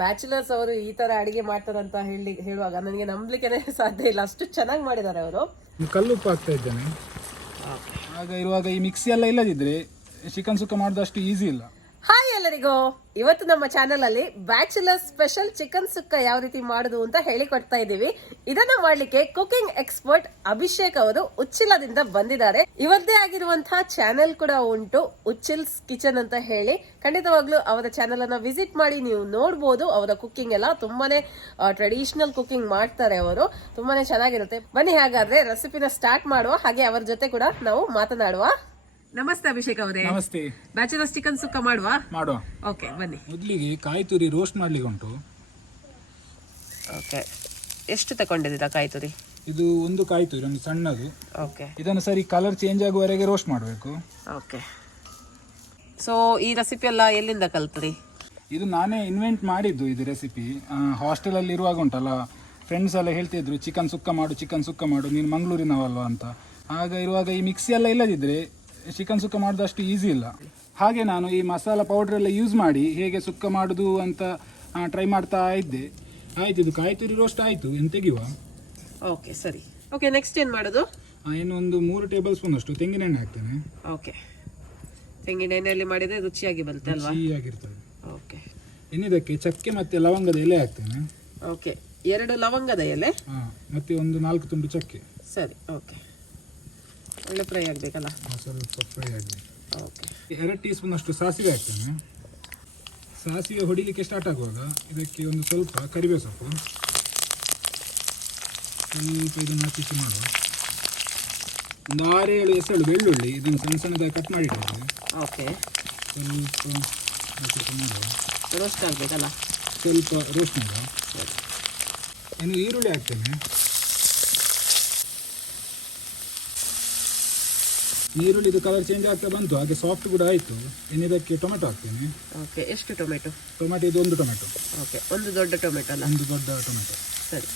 Bachelors ಅವರು ಈ ತರ ಅಡಿಗೆ ಮಾಡ್ತಾರಂತ ಹೇಳುವಾಗ ನನಗೆ ನಂಬಲಿಕ್ಕೆ ಸಾಧ್ಯ ಇಲ್ಲ, ಅಷ್ಟು ಚೆನ್ನಾಗಿ ಮಾಡಿದ್ದಾರೆ ಅವರು. ಕಲ್ಲುಪ್ಪು ಹಾಕ್ತಾ ಇದ್ದೇನೆ. ಆಗ ಇರುವಾಗ ಈ ಮಿಕ್ಸಿ ಎಲ್ಲ ಇಲ್ಲದಿದ್ರೆ ಚಿಕನ್ ಸುಕ್ಕ ಮಾಡೋದು ಅಷ್ಟು ಈಸಿ ಇಲ್ಲ. ಹಾಯ್ ಎಲ್ಲರಿಗೂ, ಇವತ್ತು ನಮ್ಮ ಚಾನೆಲ್ ಅಲ್ಲಿ ಬ್ಯಾಚುಲರ್ ಸ್ಪೆಷಲ್ ಚಿಕನ್ ಸುಕ್ಕ ಯಾವ ರೀತಿ ಮಾಡುದು ಅಂತ ಹೇಳಿಕೊಡ್ತಾ ಇದ್ದೀವಿ. ಇದನ್ನ ಮಾಡ್ಲಿಕ್ಕೆ ಕುಕಿಂಗ್ ಎಕ್ಸ್ಪರ್ಟ್ ಅಭಿಷೇಕ್ ಅವರು ಉಚ್ಚಿಲದಿಂದ ಬಂದಿದ್ದಾರೆ. ಇವರದೇ ಆಗಿರುವಂತಹ ಚಾನೆಲ್ ಕೂಡ ಉಂಟು, ಉಚ್ಚಿಲ್ಸ್ ಕಿಚನ್ ಅಂತ ಹೇಳಿ. ಖಂಡಿತವಾಗ್ಲೂ ಅವರ ಚಾನೆಲ್ ಅನ್ನ ವಿಸಿಟ್ ಮಾಡಿ ನೀವು ನೋಡ್ಬೋದು. ಅವರ ಕುಕಿಂಗ್ ಎಲ್ಲ ತುಂಬಾನೇ ಟ್ರೆಡಿಷನಲ್ ಕುಕಿಂಗ್ ಮಾಡ್ತಾರೆ ಅವರು, ತುಂಬಾನೇ ಚೆನ್ನಾಗಿರುತ್ತೆ. ಬನ್ನಿ ಹಾಗಾದ್ರೆ ರೆಸಿಪಿನ ಸ್ಟಾರ್ಟ್ ಮಾಡುವ, ಹಾಗೆ ಅವರ ಜೊತೆ ಕೂಡ ನಾವು ಮಾತನಾಡುವ. ನಮಸ್ತೆ ಅಭಿಷೇಕ್ ಅವರೇ. ನಮಸ್ತೆ. ಬ್ಯಾಚುಲರ್ಸ್ ಚಿಕನ್ ಸುಕ್ಕ ಮಾಡುವ. ಓಕೆ ಬನ್ನಿ. ಮೊದಲಿಗೆ ಕಾಯಿ ತುರಿ ರೋಸ್ಟ್ ಮಾಡ್ಲಿಕ್ಕೆ ಉಂಟು. ಓಕೆ, ಎಷ್ಟು ತಗೊಂಡಿದ್ದೀರಾ ಕಾಯಿ ತುರಿ? ಇದು ಒಂದು ಕಾಯಿ ತುರಿ, ಒಂದು ಸಣ್ಣದು. ಓಕೆ, ಇದನ್ನು ಸರಿ ಕಲರ್ ಚೇಂಜ್ ಆಗುವವರೆಗೆ ರೋಸ್ಟ್ ಮಾಡಬೇಕು. ಓಕೆ. ಸೊ ಈ ರೆಸಿಪಿ ಎಲ್ಲ ಎಲ್ಲಿಂದ ಕಲ್ತ್ರಿ? ಇದು ನಾನೇ ಇನ್ವೆಂಟ್ ಮಾಡಿದ್ದು ಇದು ರೆಸಿಪಿ. ಹಾಸ್ಟೆಲ್ ಅಲ್ಲಿ ಇರುವಾಗ ಉಂಟಲ್ಲ, ಫ್ರೆಂಡ್ಸ್ ಎಲ್ಲ ಹೇಳ್ತಿದ್ರು ಚಿಕನ್ ಸುಕ್ಕ ಮಾಡು, ನೀನು ಮಂಗಳೂರಿನವಲ್ವಾ ಅಂತ. ಆಗ ಇರುವಾಗ ಈ ಮಿಕ್ಸಿ ಎಲ್ಲ ಇಲ್ಲದಿದ್ರೆ ಚಿಕನ್ ಸುಕ್ಕ ಮಾಡೋದು ಅಷ್ಟು ಈಸಿ ಇಲ್ಲ. ಹಾಗೆ ನಾನು ಈ ಮಸಾಲ ಪೌಡರ್ ಎಲ್ಲ ಯೂಸ್ ಮಾಡಿ ಹೇಗೆ ಸುಕ್ಕ ಮಾಡೋದು ಅಂತ ಟ್ರೈ ಮಾಡ್ತಾ ಇದ್ದೆ. ಆಯ್ತು, ಇದು ಕಾಯಿ ತುರಿ ರೋಸ್ಟ್ ಆಯಿತು, ಏನು ತೆಗೆಯುವ? ಓಕೆ ಸರಿ. ಓಕೆ, ನೆಕ್ಸ್ಟ್ ಏನು ಮಾಡೋದು? ಇನ್ನು ಒಂದು 3 ಟೇಬಲ್ ಸ್ಪೂನ್ ಅಷ್ಟು ತೆಂಗಿನೆಣ್ಣೆ ಹಾಕ್ತೇನೆ. ಓಕೆ, ತೆಂಗಿನೆಣ್ಣೆಯಲ್ಲಿ ಮಾಡಿದರೆ ರುಚಿಯಾಗಿ ಬರುತ್ತೆ ಅಲ್ವಾ? ರುಚಿಯಾಗಿರ್ತದೆ. ಓಕೆ, ಇನ್ನಿದಕ್ಕೆ ಚಕ್ಕೆ ಮತ್ತು ಲವಂಗದ ಎಲೆ ಹಾಕ್ತೇನೆ. ಓಕೆ, 2 ಲವಂಗದ ಎಲೆ, ಮತ್ತೆ ಒಂದು 4 ತುಂಡು ಚಕ್ಕೆ. ಸರಿ. ಓಕೆ, ಒಳ್ಳೆ ಫ್ರೈ ಆಗಬೇಕಲ್ಲ? ಸ್ವಲ್ಪ ಫ್ರೈ ಆಗಬೇಕು. ಓಕೆ, 2 ಟೀ ಸ್ಪೂನ್ ಅಷ್ಟು ಸಾಸಿವೆ ಹಾಕ್ತೇನೆ. ಸಾಸಿವೆ ಹೊಡಿಲಿಕ್ಕೆ ಸ್ಟಾರ್ಟ್ ಆಗುವಾಗ ಇದಕ್ಕೆ ಒಂದು ಸ್ವಲ್ಪ ಕರಿಬೇವು ಸೊಪ್ಪು, ಸ್ವಲ್ಪ ಇದನ್ನು ಹಚ್ಚಿಸಿ ಮಾಡುವ. ಒಂದು 6-7 ಎಸಳು ಬೆಳ್ಳುಳ್ಳಿ, ಇದನ್ನು ಸಣ್ಣ ಸಣ್ಣದಾಗಿ ಕಟ್ ಮಾಡಿಟ್ಟಿದ್ದೇವೆ. ಓಕೆ, ಸ್ವಲ್ಪ ಮಾಡುವ. ರೋಸ್ಟ್ ಆಗಬೇಕಲ್ಲ? ಸ್ವಲ್ಪ ರೋಸ್ಟ್ ಮಾಡುವ. ಇನ್ನು ಈರುಳ್ಳಿ ಹಾಕ್ತೇನೆ. ಈರುಳ್ಳಿದು ಕಲರ್ ಚೇಂಜ್ ಆಗ್ತಾ ಬಂತು, ಹಾಗೆ ಸಾಫ್ಟ್ ಕೂಡ ಆಯಿತು. ಇನ್ನು ಇದಕ್ಕೆ ಟೊಮೆಟೊ ಹಾಕ್ತೇನೆ. ಓಕೆ, ಎಷ್ಟು ಟೊಮೆಟೊ? ಇದು ಒಂದು ಟೊಮೆಟೊ. ಓಕೆ, ಒಂದು ದೊಡ್ಡ ಟೊಮೆಟೊ ಅಲ್ಲ? ಒಂದು ದೊಡ್ಡ ಟೊಮೆಟೊ. ಸರಿ.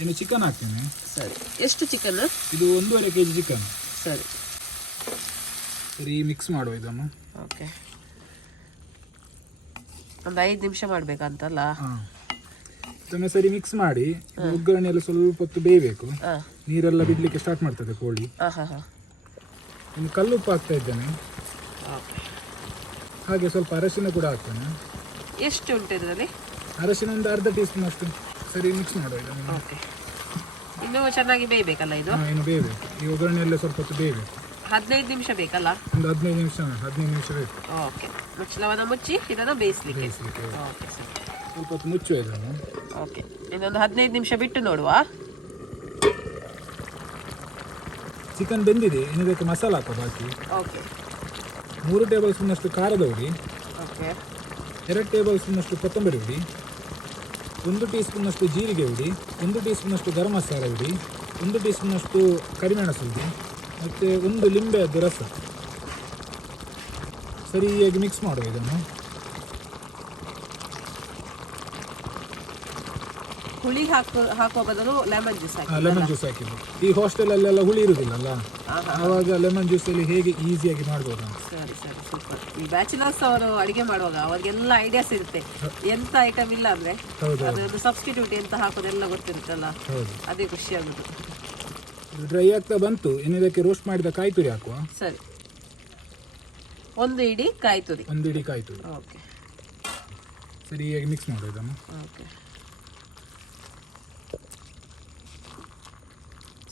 ಇನ್ನು ಚಿಕನ್ ಹಾಕ್ತೇನೆ. ಸರಿ, ಎಷ್ಟು ಚಿಕನ್? ಇದು 1.5 kg ಚಿಕನ್. ಸರಿ ಸರಿ, ಮಿಕ್ಸ್ ಮಾಡುವ ಇದನ್ನು. ಓಕೆ, ಒಂದು 5 ನಿಮಿಷ ಮಾಡಬೇಕಂತಲ್ಲ? ಇದನ್ನು ಸರಿ ಮಿಕ್ಸ್ ಮಾಡಿ ಒಗ್ಗರಣೆಲ್ಲ ಸ್ವಲ್ಪ ಹೊತ್ತು ಬೇಯಬೇಕು. ನೀರೆಲ್ಲ ಬಿಡ್ಲಿಕ್ಕೆ ಸ್ಟಾರ್ಟ್ ಮಾಡ್ತದೆ ಕೋಳಿ. ಇನ್ನು ಕಲ್ಲುಪ್ಪು ಹಾಕ್ತಾ ಇದ್ದೇನೆ. ಹಾಗೆ ಸ್ವಲ್ಪ ಅರಶಿನ ಕೂಡ ಹಾಕ್ತೇನೆ. ಎಷ್ಟು ಉಂಟು ಇದರಲ್ಲಿ? ಅರಶಿನ ಒಂದು ಅರ್ಧ ಟೀ ಸ್ಪೂನ್ ಅಷ್ಟು. ಸರಿ, ಮಿಕ್ಸ್ ಮಾಡುವ ಇದನ್ನು. ಓಕೆ, ಇನ್ನೂ ಚೆನ್ನಾಗಿ ಬೇಯಬೇಕಲ್ಲ ಇದು? ಇನ್ನು ಬೇಯಬೇಕು. ಈ ಒಗ್ಗರಣೆಲ್ಲ ಸ್ವಲ್ಪ ಹೊತ್ತು ಬೇಯಬೇಕು. 15 ನಿಮಿಷ ಬೇಕಲ್ಲ? ಒಂದು 15 ನಿಮಿಷ ಬೇಕು. ಓಕೆ, ಮುಚ್ಚಳವನ್ನು ಮುಚ್ಚಿ ಇದನ್ನು ಬೇಯಿಸ್ಲಿಕ್ಕೆ. ಓಕೆ, ಸರಿ. ಸ್ವಲ್ಪ ಹೊತ್ತು ಮುಚ್ಚುವ ಇದನ್ನು. ಓಕೆ, ಇನ್ನೊಂದು 15 ನಿಮಿಷ ಬಿಟ್ಟು ನೋಡುವ. ಚಿಕನ್ ಬೆಂದಿದೆ, ಇನ್ನು ಇದಕ್ಕೆ ಮಸಾಲ ಹಾಕುವ ಬಾಕಿ. ಓಕೆ, 3 ಟೇಬಲ್ ಸ್ಪೂನ್ ಅಷ್ಟು ಖಾರದ ಹುಡಿ. ಓಕೆ, 2 ಟೇಬಲ್ ಸ್ಪೂನ್ ಅಷ್ಟು ಕೊತ್ತಂಬರಿ ಹುಡಿ, 1 ಟೀ ಸ್ಪೂನ್ ಅಷ್ಟು ಜೀರಿಗೆ ಹುಡಿ, 1 ಟೀ ಸ್ಪೂನ್ ಅಷ್ಟು ಗರಂ ಮಸಾಲ ಹುಡಿ, 1 ಟೀ ಸ್ಪೂನ್ ಅಷ್ಟು ಕರಿಮೆಣಸು ಹುಡಿ, ಮತ್ತು 1 ಲಿಂಬೆಯದ್ದು ರಸ. ಸರಿಯಾಗಿ ಮಿಕ್ಸ್ ಮಾಡುವ ಇದನ್ನು. ಹುಳಿ ಹಾಕುವ ಬದಲು ಲೆಮನ್ ಜ್ಯೂಸ್ ಹಾಕಿ. ಲೆಮನ್ ಜ್ಯೂಸ್ ಹಾಕಿದ್ದು. ಈ ಹಾಸ್ಟೆಲಲ್ಲೆಲ್ಲ ಹುಳಿ ಇರುವುದಿಲ್ಲಲ್ಲ, ಆವಾಗ ಲೆಮನ್ ಜ್ಯೂಸಲ್ಲಿ ಹೇಗೆ ಈಸಿಯಾಗಿ ಮಾಡ್ಬೋದು. ಸರಿ ಸರಿ, ಸೂಪರ್. ಈ ಬ್ಯಾಚುಲರ್ಸ್ ಅವರು ಅಡಿಗೆ ಮಾಡುವಾಗ ಅವ್ರಿಗೆಲ್ಲ ಐಡಿಯಾಸ್ ಇರುತ್ತೆ. ಎಂತ ಐಟಮ್ ಇಲ್ಲ ಅಂದ್ರೆ ಅದೊಂದು ಸಬ್ಸ್ಟಿಟ್ಯೂಟ್ ಎಂತ ಹಾಕೋದೆಲ್ಲ ಗೊತ್ತಿರುತ್ತಲ್ಲ, ಅದೇ ಖುಷಿ ಆಗುದು. ಡ್ರೈ ಆಗ್ತಾ ಬಂತು, ಇನ್ನು ಇದಕ್ಕೆ ರೋಸ್ಟ್ ಮಾಡಿದ ಕಾಯಿ ತುರಿ ಹಾಕುವ. ಸರಿ, 1 ಇಡೀ ಕಾಯಿ ತುರಿ. 1 ಇಡೀ ಕಾಯಿ ತುರಿ. ಓಕೆ, ಸರಿಯಾಗಿ ಮಿಕ್ಸ್ ಮಾಡುವ ಇದನ್ನು. ಓಕೆ,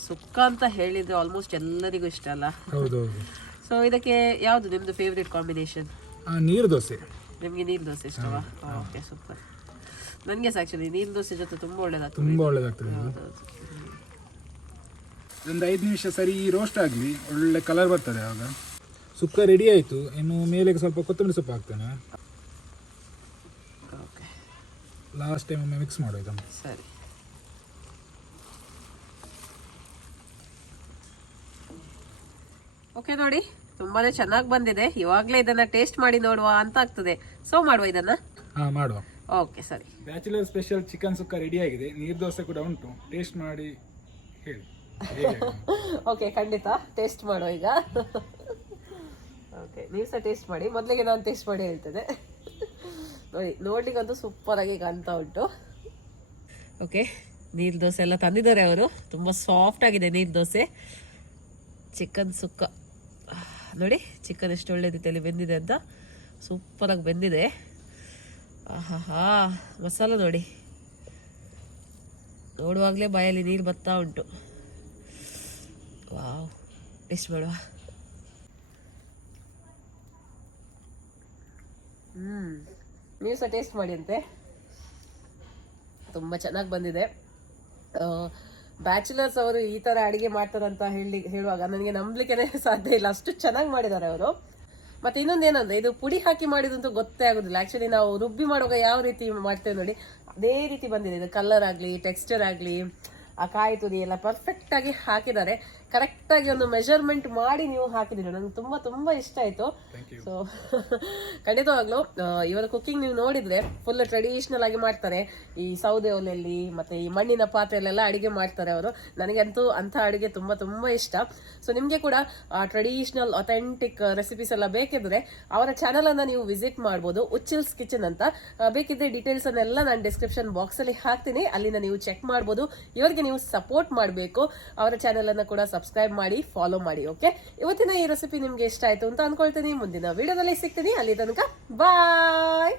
ಸುಕ್ಕ ಅಂತ ಹೇಳಿದ್ರೆ ಆಲ್ಮೋಸ್ಟ್ ಎಲ್ಲರಿಗೂ ಇಷ್ಟ ಅಲ್ಲ? ಹೌದೌದು. ಸೊ ಇದಕ್ಕೆ ಯಾವುದು ನಿಮ್ದು ಫೇವ್ರೇಟ್ ಕಾಂಬಿನೇಷನ್? ನೀರು ದೋಸೆ. ನಿಮಗೆ ನೀರು ದೋಸೆ ಇಷ್ಟವಾ? Okay, super. ನನಗೆ ಆಕ್ಚುಲಿ ನೀರು ದೋಸೆ ಜೊತೆ ತುಂಬಾ ಒಳ್ಳೇದಾಗ್ತದೆ. ತುಂಬಾ ಒಳ್ಳೇದಾಗ್ತದೆ. ಒಂದು 5 ನಿಮಿಷ ಸರಿ ರೋಸ್ಟ್ ಆಗಲಿ, ಒಳ್ಳೆ ಕಲರ್ ಬರ್ತದೆ ಆಗ. ಸುಕ್ಕ ರೆಡಿ ಆಯಿತು. ಇನ್ನು ಮೇಲೆಗೆ ಸ್ವಲ್ಪ ಕೊತ್ತಂಬರಿ ಸೊಪ್ಪು ಹಾಕ್ತೇನೆ. ಓಕೆ, ಲಾಸ್ಟ್ ಟೈಮ್ ಒಮ್ಮೆ ಮಿಕ್ಸ್ ಮಾಡುವ ಇದನ್ನು. ಸರಿ. ಓಕೆ, ನೋಡಿ ತುಂಬಾನೇ ಚೆನ್ನಾಗಿ ಬಂದಿದೆ. ಇವಾಗಲೇ ಇದನ್ನ ಟೇಸ್ಟ್ ಮಾಡಿ ನೋಡುವ ಅಂತ ಆಗ್ತದೆ. ಸೊ ಮಾಡುವ ಇದನ್ನ? ಮಾಡುವ. ಓಕೆ, ಸರಿ. ಬ್ಯಾಚುಲರ್ ಸ್ಪೆಷಲ್ ಚಿಕನ್ ಸುಕ್ಕ ರೆಡಿ ಆಗಿದೆ. ನೀರು ದೋಸೆ ಕೂಡ ಉಂಟು, ಟೇಸ್ಟ್ ಮಾಡಿ ಹೇಳಿ. ಓಕೆ, ಖಂಡಿತ ಟೇಸ್ಟ್ ಮಾಡುವ ಈಗ. ಓಕೆ, ನೀವು ಸಹ ಟೇಸ್ಟ್ ಮಾಡಿ. ಮೊದಲಿಗೆ ನಾನು ಟೇಸ್ಟ್ ಮಾಡಿ ಹೇಳ್ತೇನೆ. ನೋಡಿ ನೋಡ್ಲಿಕ್ಕಂತೂ ಸೂಪರ್ ಆಗಿ ಕಾಣ್ತಾ ಉಂಟು. ಓಕೆ, ನೀರು ದೋಸೆ ಎಲ್ಲ ತಂದಿದ್ದಾರೆ ಅವರು. ತುಂಬ ಸಾಫ್ಟ್ ಆಗಿದೆ ನೀರು ದೋಸೆ. ಚಿಕನ್ ಸುಕ್ಕ ನೋಡಿ, ಚಿಕನ್ ಎಷ್ಟು ಒಳ್ಳೆ ರೀತಿಯಲ್ಲಿ ಬೆಂದಿದೆ ಅಂತ, ಸೂಪರಾಗಿ ಬೆಂದಿದೆ. ಆಹಾ, ಮಸಾಲ ನೋಡಿ, ನೋಡುವಾಗಲೇ ಬಾಯಲ್ಲಿ ನೀರು ಬರ್ತಾ ಉಂಟು. ವಾವ್, ಟೇಸ್ಟ್ ಮಾಡುವ. ನೀವು ಸಹ ಟೇಸ್ಟ್ ಮಾಡಿ ಅಂತೆ. ತುಂಬ ಚೆನ್ನಾಗಿ ಬಂದಿದೆ. ಬ್ಯಾಚುಲರ್ಸ್ ಅವರು ಈ ಥರ ಅಡುಗೆ ಮಾಡ್ತಾರಂತ ಹೇಳುವಾಗ ನನಗೆ ನಂಬಲಿಕ್ಕೆ ಸಾಧ್ಯ ಇಲ್ಲ, ಅಷ್ಟು ಚೆನ್ನಾಗಿ ಮಾಡಿದ್ದಾರೆ ಅವರು. ಮತ್ತೆ ಇನ್ನೊಂದೇನಂದ್ರೆ, ಇದು ಪುಡಿ ಹಾಕಿ ಮಾಡಿದಂತೂ ಗೊತ್ತೇ ಆಗೋದಿಲ್ಲ. ಆ್ಯಕ್ಚುಲಿ ನಾವು ರುಬ್ಬಿ ಮಾಡುವಾಗ ಯಾವ ರೀತಿ ಮಾಡ್ತೇವೆ ನೋಡಿ, ಅದೇ ರೀತಿ ಬಂದಿದೆ. ಇದು ಕಲರ್ ಆಗಲಿ, ಟೆಕ್ಸ್ಚರ್ ಆಗಲಿ, ಆ ಕಾಯಿ ತುದಿ ಎಲ್ಲ ಪರ್ಫೆಕ್ಟ್ ಆಗಿ ಹಾಕಿದ್ದಾರೆ. ಕರೆಕ್ಟ್ ಆಗಿ ಒಂದು ಮೆಜರ್ಮೆಂಟ್ ಮಾಡಿ ನೀವು ಹಾಕಿದ್ದೀರಿ. ನಂಗೆ ತುಂಬಾ ತುಂಬಾ ಇಷ್ಟ ಆಯ್ತು. ಸೊ ಖಂಡಿತವಾಗ್ಲೂ ಇವರ ಕುಕಿಂಗ್ ನೀವು ನೋಡಿದ್ರೆ ಫುಲ್ ಟ್ರೆಡಿಷನಲ್ ಆಗಿ ಮಾಡ್ತಾರೆ. ಈ ಸೌದೆ ಒಲೆಯಲ್ಲಿ ಮತ್ತೆ ಈ ಮಣ್ಣಿನ ಪಾತ್ರೆಯಲ್ಲೆಲ್ಲ ಅಡಿಗೆ ಮಾಡ್ತಾರೆ ಅವರು. ನನಗಂತೂ ಅಂಥ ಅಡಿಗೆ ತುಂಬಾ ತುಂಬಾ ಇಷ್ಟ. ಸೊ ನಿಮ್ಗೆ ಕೂಡ ಟ್ರೆಡಿಷನಲ್ ಅಥೆಂಟಿಕ್ ರೆಸಿಪೀಸ್ ಎಲ್ಲ ಬೇಕಿದ್ರೆ ಅವರ ಚಾನಲ್ ಅನ್ನ ನೀವು ವಿಸಿಟ್ ಮಾಡಬಹುದು, ಉಚ್ಚಿಲ್ಸ್ ಕಿಚನ್ ಅಂತ. ಬೇಕಿದ್ರೆ ಡೀಟೇಲ್ಸ್ ಅನ್ನೆಲ್ಲ ನಾನು ಡಿಸ್ಕ್ರಿಪ್ಷನ್ ಬಾಕ್ಸ್ ಅಲ್ಲಿ ಹಾಕ್ತೀನಿ, ಅಲ್ಲಿಂದ ನೀವು ಚೆಕ್ ಮಾಡಬಹುದು. ಇವರಿಗೆ ನೀವು ಸಪೋರ್ಟ್ ಮಾಡಬೇಕು. ಅವರ ಚಾನೆಲ್ ಅನ್ನ ಕೂಡ ಸಬ್ಸ್ಕ್ರೈಬ್ ಮಾಡಿ, ಫಾಲೋ ಮಾಡಿ. ಓಕೆ, ಇವತ್ತಿನ ಈ ರೆಸಿಪಿ ನಿಮ್ಗೆ ಇಷ್ಟ ಆಯ್ತು ಅಂತ ಅನ್ಕೊಳ್ತೀನಿ. ಮುಂದಿನ ವಿಡಿಯೋದಲ್ಲಿ ಸಿಗ್ತೀನಿ. ಅಲ್ಲಿ ತನಕ ಬಾಯ್.